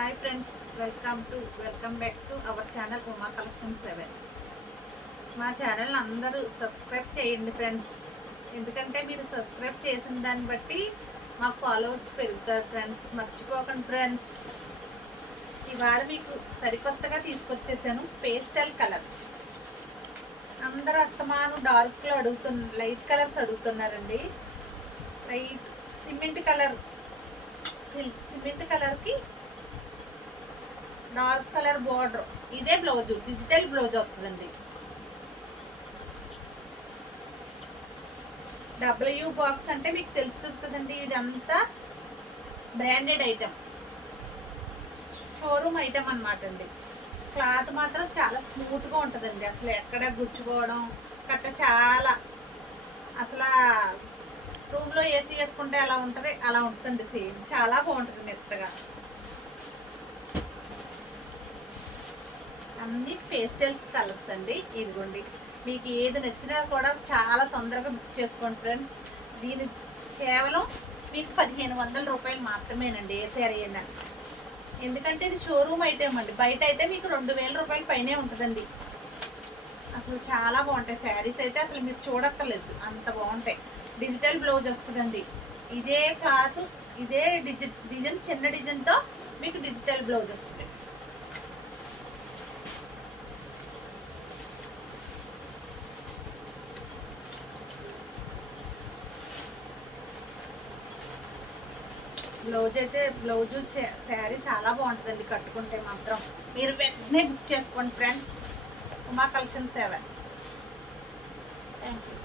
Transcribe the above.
Hi friends, welcome back to our channel Uma collection 7. మా channel అందరూ subscribe చేయండి friends. ఎందుకంటే మీరు సబ్స్క్రైబ్ చేసిన దాన్ని బట్టి మాకు ఫాలోవర్స్ పెరుగుతారు ఫ్రెండ్స్. మర్చిపోకండి ఫ్రెండ్స్. ఇవాళ మీకు సరికొత్తగా తీసుకొచ్చేసాను పేస్టల్ కలర్స్. అందరూ అస్తమానం డార్క్లో లైట్ కలర్స్ అడుగుతున్నారండి. లైట్ సిమెంట్ కలర్కి డార్క్ కలర్ బార్డర్, ఇదే బ్లౌజు, డిజిటల్ బ్లౌజ్ వస్తుందండి. డబ్ల్యూ బాక్స్ అంటే మీకు తెలుస్తుందండి. ఇదంతా బ్రాండెడ్ ఐటమ్, షోరూమ్ ఐటమ్ అనమాట అండి. క్లాత్ మాత్రం చాలా స్మూత్గా ఉంటుందండి. అసలు ఎక్కడ గుచ్చుకోవడం చాలా అసలు రూమ్లో ఏసీ వేసుకుంటే అలా ఉంటుంది, అలా ఉంటుందండి. సేమ్ చాలా బాగుంటుంది మెత్తగా. అన్ని పేస్టల్స్ కలర్స్ అండి. ఇదిగోండి, మీకు ఏది నచ్చినా కూడా చాలా తొందరగా బుక్ చేసుకోండి ఫ్రెండ్స్. దీని కేవలం మీకు 1500 రూపాయలు మాత్రమేనండి ఏ శారీ అయినా. ఎందుకంటే ఇది షోరూమ్ ఐటమ్ అండి. బయట అయితే మీకు 2000 రూపాయల పైనే ఉంటుందండి. అసలు చాలా బాగుంటాయి శారీస్ అయితే, అసలు మీరు చూడక్కర్లేదు, అంత బాగుంటాయి. డిజిటల్ బ్లౌజ్ వస్తుందండి. ఇదే క్లాత్, ఇదే డిజైన్, చిన్న డిజైన్తో మీకు డిజిటల్ బ్లౌజ్ వస్తుంది. బ్లౌజు శారీ చాలా బాగుంటుందండి. కట్టుకుంటే మాత్రం మీరు వెంటనే బుక్ చేసుకోండి friends. Uma collection 7. Thank you.